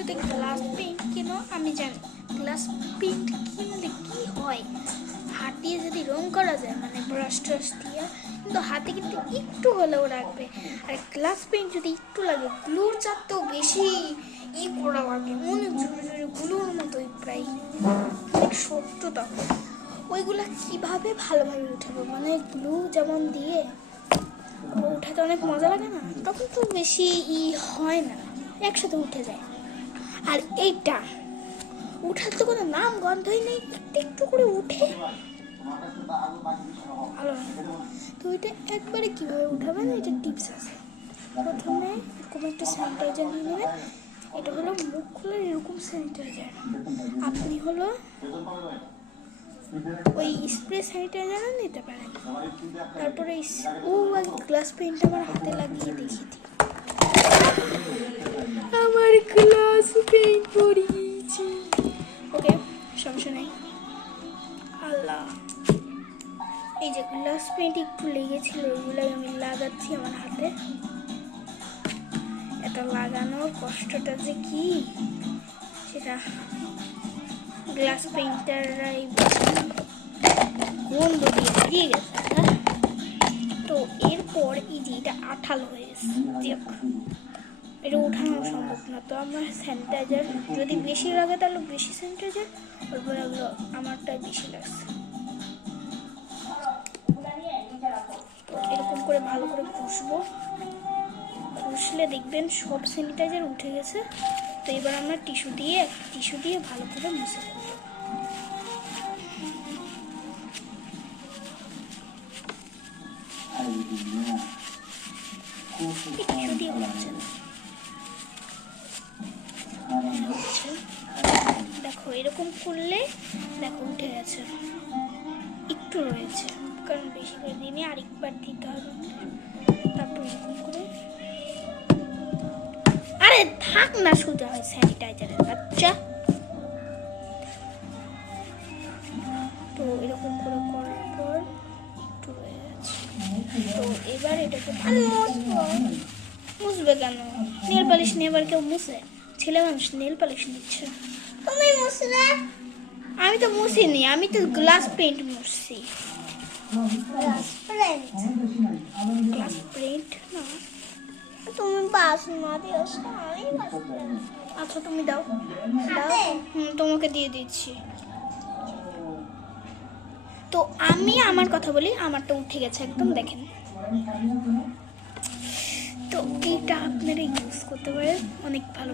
যদি glass paint কিনো, আমি জানি গ্লাস পেইন্ট কিনলে কি হয়, হাতে যদি রং করা যায় মানে ব্রাশ ট্রাশ দিয়ে, কিন্তু হাতে কিন্তু একটু হলেও রাখবে। আর গ্লাস পেইন্ট যদি একটু লাগে, গ্লুর চাপতেও বেশি করা লাগে, অনেক জোরে জোরে গ্লুর মতোই প্রায়, অনেক শক্ত। তখন ওইগুলা কিভাবে ভালোভাবে উঠাবো, মানে গ্লু যেমন দিয়ে উঠাতে অনেক মজা লাগে না, তখন তো বেশি হয় না, একসাথে উঠে যায়। আর এইটা উঠার তো কোনো নাম গন্ধই নেই, একটু একটু করে উঠে ভালো। তো এটা একবারে কীভাবে উঠাবেন, এটা টিপস আছে। প্রথমে এরকম একটা স্যানিটাইজার নিয়ে নেবেন, এটা হলো মুখ খোলার এরকম স্যানিটাইজার। আপনি হলো ওই স্প্রে স্যানিটাইজারও নিতে পারেন। তারপরে আগে গ্লাস পেইন্ট আমার হাতে লাগিয়ে দেখিয়ে দিই। আমার গ্লাস পেইন্ট পড়িয়েছি। ওকে, সমস্যা নেই। আল্লাহ, এই যে গ্লাস পেইন্ট একটু লেগেছিল, ওইগুলাই আমি লাগাচ্ছি আমার হাতে। এটা লাগানোর কষ্টটা যে কি সেটা গ্লাস পেইন্টাররাই গন্ধ দিয়ে গেছে। তো এরপর এই যে এটা আঠালো হয়ে গেছে, এটা উঠানো সম্ভব না। তো আমার স্যানিটাইজার যদি বেশি লাগে তাহলে বেশি স্যানিটাইজার, ওরপরে আমারটাই বেশি লাগছে। তো এরকম করে ভালো করে ঘষবো, ঘষলে দেখবেন সব স্যানিটাইজার উঠে গেছে। তো এবার আমরা টিস্যু দিয়ে ভালো করে মুছে দেবো। টিস্যু দিয়ে হচ্ছে না, দেখো এরকম করলে দেখো উঠে গেছে, একটু রয়েছে কারণ বেশি করে দিনে আরেকবার দিতে হবে। তারপর এরকম করে, আরে থাক না, সোজা হয় স্যানিটাইজারের বাচ্চা। তো এরকম করে করার পর একটু রয়ে গেছে। তো এবার এটাকে মুছবে কেন? নেল পালিশ নিয়ে এবার কেউ মুছে? ছেলে মানুষ নেল পালিশ নিচ্ছে। তুমি মুছলে? আমি তো মুছিনি, আমি তো গ্লাস পেইন্ট মুছছি। গ্লাস পেইন্ট না, তুমি বাস না দিয়েছ, আমি বাস। আচ্ছা তুমি দাও, তোমাকে দিয়ে দিচ্ছি। তো আমি আমার কথা বলি, আমারটা উঠে গেছে একদম, দেখেন। তো এইটা আপনারা ইউজ করতে পারেন, অনেক ভালো।